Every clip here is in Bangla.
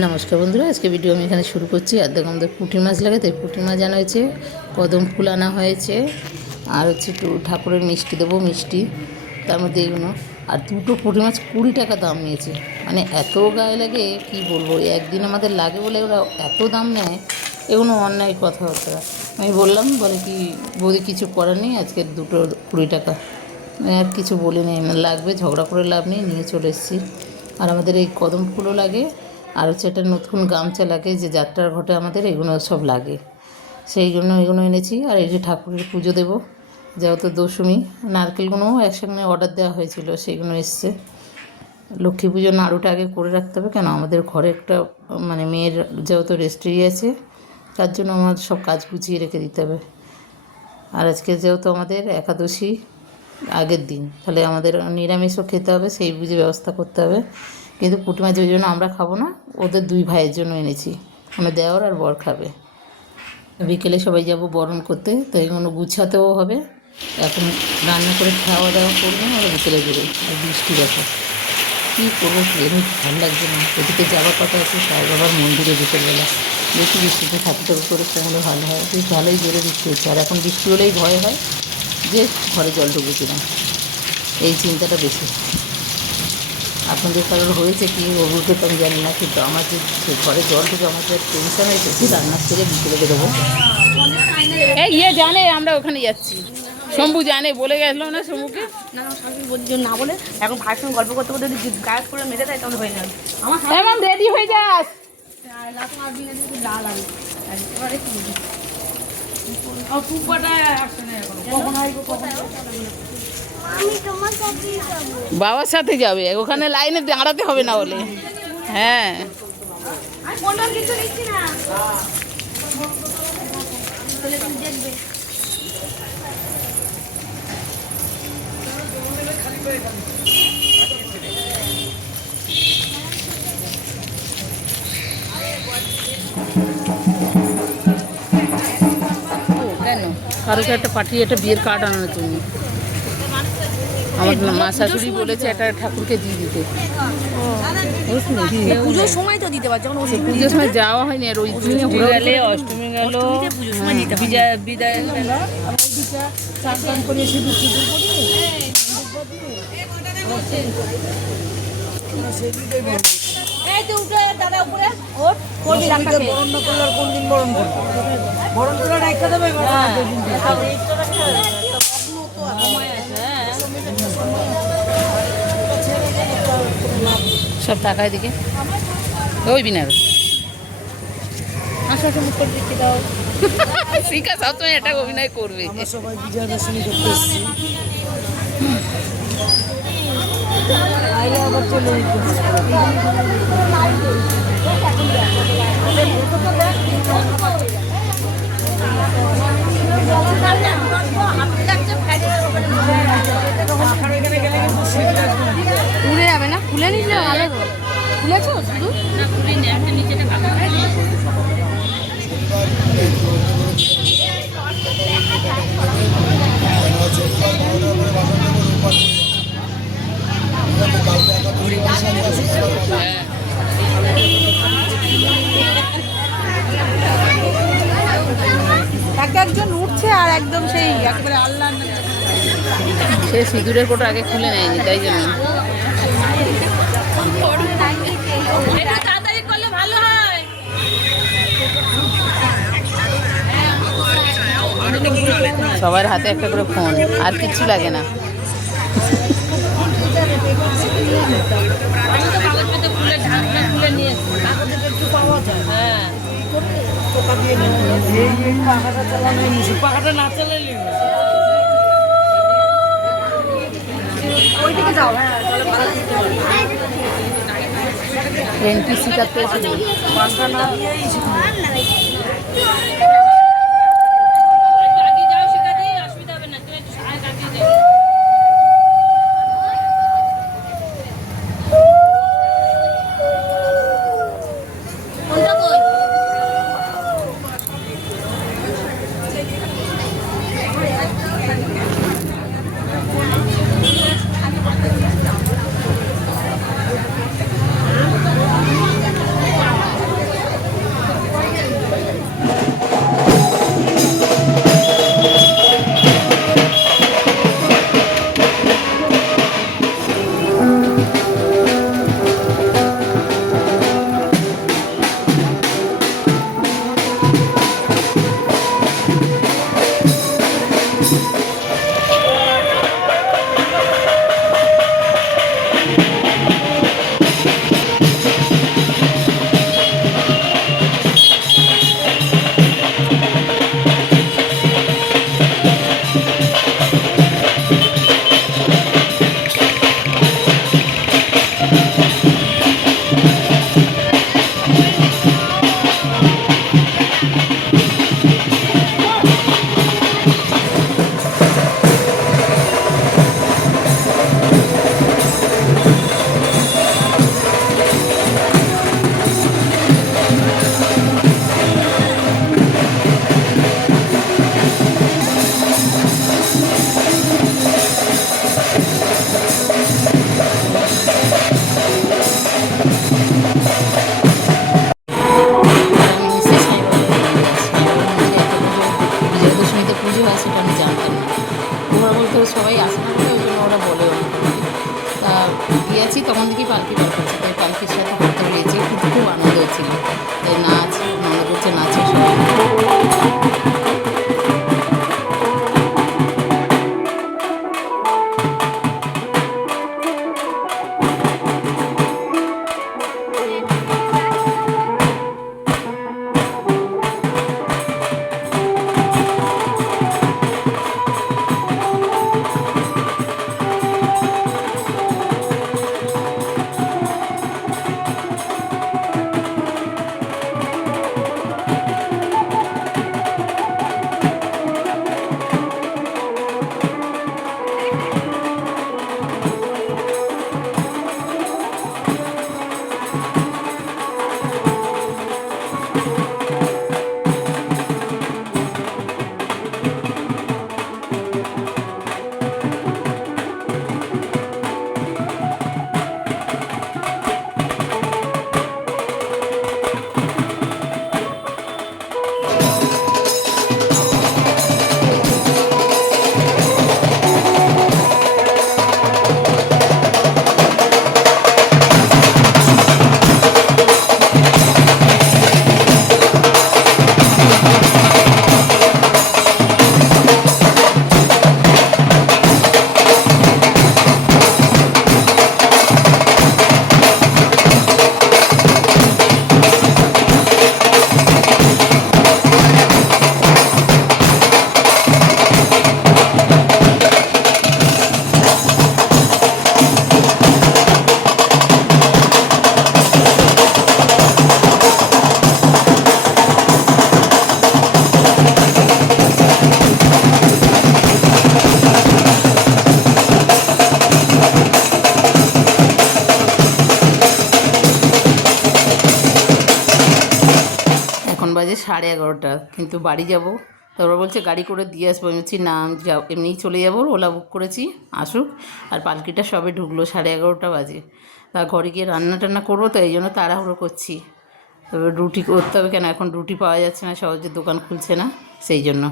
নমস্কার বন্ধুরা, আজকে ভিডিও আমি এখানে শুরু করছি। আর দেখো আমাদের পুঁটি মাছ লাগে, তাই পুঁটি মাছ আনা হয়েছে, কদম ফুল আনা হয়েছে, আর হচ্ছে একটু ঠাকুরের মিষ্টি দেবো, মিষ্টি তার মধ্যে এইগুলো। আর দুটো পুঁটি মাছ 20 টাকা দাম নিয়েছে। মানে এত গায়ে লাগে কি বলবো, একদিন আমাদের লাগে বলে ওরা এত দাম নেয়, এগুলো অন্যায় কথাবার্তা। আমি বললাম, বলে কি বৌদি কিছু করার নেই, আজকে দুটো 20 টাকা। আর কিছু বলে নেই, লাগবে ঝগড়া করে লাভ নেই, নিয়ে চলে এসেছি। আর আমাদের এই কদম ফুলও লাগে, আর হচ্ছে একটা নতুন গামছা লাগে, যে যাত্রার ঘটে আমাদের এগুলো সব লাগে, সেই জন্য এগুলো এনেছি। আর এই যে ঠাকুরের পুজো দেবো, যেহেতু দশমী, নারকেলগুলোও একসঙ্গে অর্ডার দেওয়া হয়েছিল, সেইগুলো এসছে। লক্ষ্মী পুজো নাড়ুটা আগে করে রাখতে হবে, কেন আমাদের ঘরে একটা মানে মেয়ের যেহেতু রেজিস্ট্রি আছে, তার জন্য আমার সব কাজ গুছিয়ে রেখে দিতে হবে। আর আজকে যেহেতু আমাদের একাদশী আগের দিন, তাহলে আমাদের নিরামিষও খেতে হবে, সেই বুঝে ব্যবস্থা করতে হবে। কিন্তু পুঁটি মাছ ওই জন্য আমরা খাবো না, ওদের 2 ভাইয়ের জন্য এনেছি। আমার দেওর আর বর খাবে। বিকেলে সবাই যাব বরণ করতে, তো এগুলো গুছাতেও হবে। এখন রান্না করে খাওয়া দাওয়া করবো, আর বিকেলে বেরোই। আর বৃষ্টি দেখো কী করবো, ট্রেন ভালো লাগছে না। ওদিকে যাওয়ার কথা আছে সাই বাবার মন্দিরে বিকেলবেলা, দেখি বৃষ্টিতে ঠাকুর ঠাকুর করে পৌঁছলে ভালো হয়। বেশ ভালোই জোরে বৃষ্টি হচ্ছে, আর এখন বৃষ্টি হলেই ভয় হয় যে ঘরে জল ঢুকেছে না, এই চিন্তাটা বেশি। আপনাদের কারোর হয়েছে কি ওগুলোকে তো আমি জানি না, কিন্তু আমার যে ঘরে জল ঢুকে আমার যে টেনশন হয়েছে, কি রান্নার থেকে বিকেলে বেরোবো। এই ইয়ে জানে আমরা ওখানে যাচ্ছি, শম্ভু জানে, বলে গেল না শম্ভুকে। না বলে এখন ভাইয়ের সঙ্গে গল্প করতে করতে যদি গায়ে করে মেরে দেয় তাহলে হয়ে যাবে। আমার রেডি হয়ে যাস। লাল আলু এবারে কি বাবার সাথে যাবে, ওখানে লাইনে দাঁড়াতে হবে না বলে। হ্যাঁ, কিছু নিচ্ছি না। কেন কারোকে একটা পাঠিয়ে একটা বিয়ের কার্ড আনার জন্য। আমার মা শাশুড়ি বলেছে একটা ঠাকুরকে দিয়ে দিতে। পুজোর সময় তো দিতে পারছে, যখন পুজোর সময় যাওয়া হয়নি, আর ওই দিনে গেলে অষ্টমী গেল, পুজোর সময় দিতে বিদায় দাদা উপরে বরণ না করলে আর কোন দিন বরণ করবো, বরণ করে রাখতে দেবে। সব টাকা এদিকে ওই বিনার মুখ করে দেখতে দাও। শিখা সবসময় এটা অভিনয় করবে। সবাই বিজয়া দশমী করতে এসেছি, আবার চলে উড়ে যাবে না, খুলে নিলে ভালো। খুলেছো শুধু না, খুলে নিচেটা ভালো। একজন উঠছে আর একদম সেই একেবারে আল্লাহ, সে সিঁদুরের কোটা আগে খুলে নেয়নি, তাই জন্য। তাড়াতাড়ি করলে ভালো হয়। সবার হাতে একটা করে ফোন, আর কিচ্ছু লাগে না। পাখাটা না চালাইলে ওইদিকে যাও। এনটিসি কাটতে এসেছি। পাখা না বাজে 11:30, কিন্তু বাড়ি যাব। তারপর বলছে গাড়ি করে দিয়ে আসবো। আমি বলছি না, আমি এমনিই চলে যাবো, ওলা বুক করেছি, আসুক। আর পালকিটা সবে ঢুকলো, 11:30 বাজে। তা ঘরে গিয়ে রান্না টান্না করবো, তো এই জন্য তাড়াহুড়ো করছি। তবে রুটি করতে হবে, কেন এখন রুটি পাওয়া যাচ্ছে না, সহজে দোকান খুলছে না, সেই জন্য।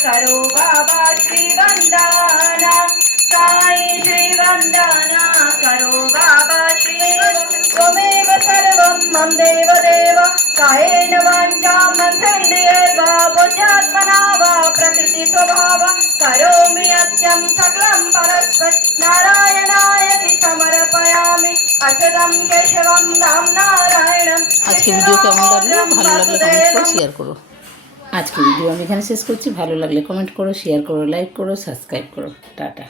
करो बाबा श्री वंदना, साई श्री वंदना करो बाबा श्री। त्वमेव सर्वं मम देव देव, कायेन वाचा मनसेन्द्रियैर्व बुद्ध्यात्मना वा प्रकृति स्वभाव, करोमि यज्ञं सकलं परस्मै नारायणायति समर्पयामि, अच्युतं केशवं राम नारायणं। আজকে ভিডিও কেমন লাগলো? ভালো লাগলে কমেন্ট করো, শেয়ার করো। আজকে ভিডিও আমি এখানে শেষ করছি। ভালো লাগলে কমেন্ট করো, শেয়ার করো, লাইক করো, সাবস্ক্রাইব করো। টাটা।